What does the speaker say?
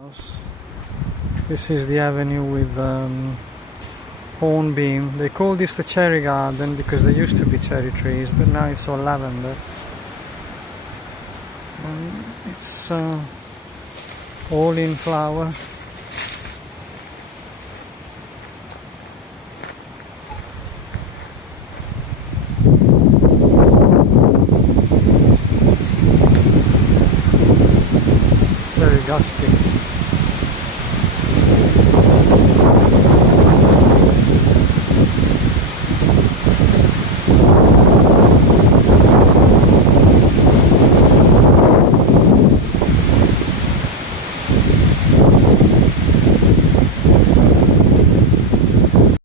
house. This is the avenue with hornbeam. They call this the cherry garden because there used to be cherry trees, but now it's all lavender. It's all in flower. Very gusty.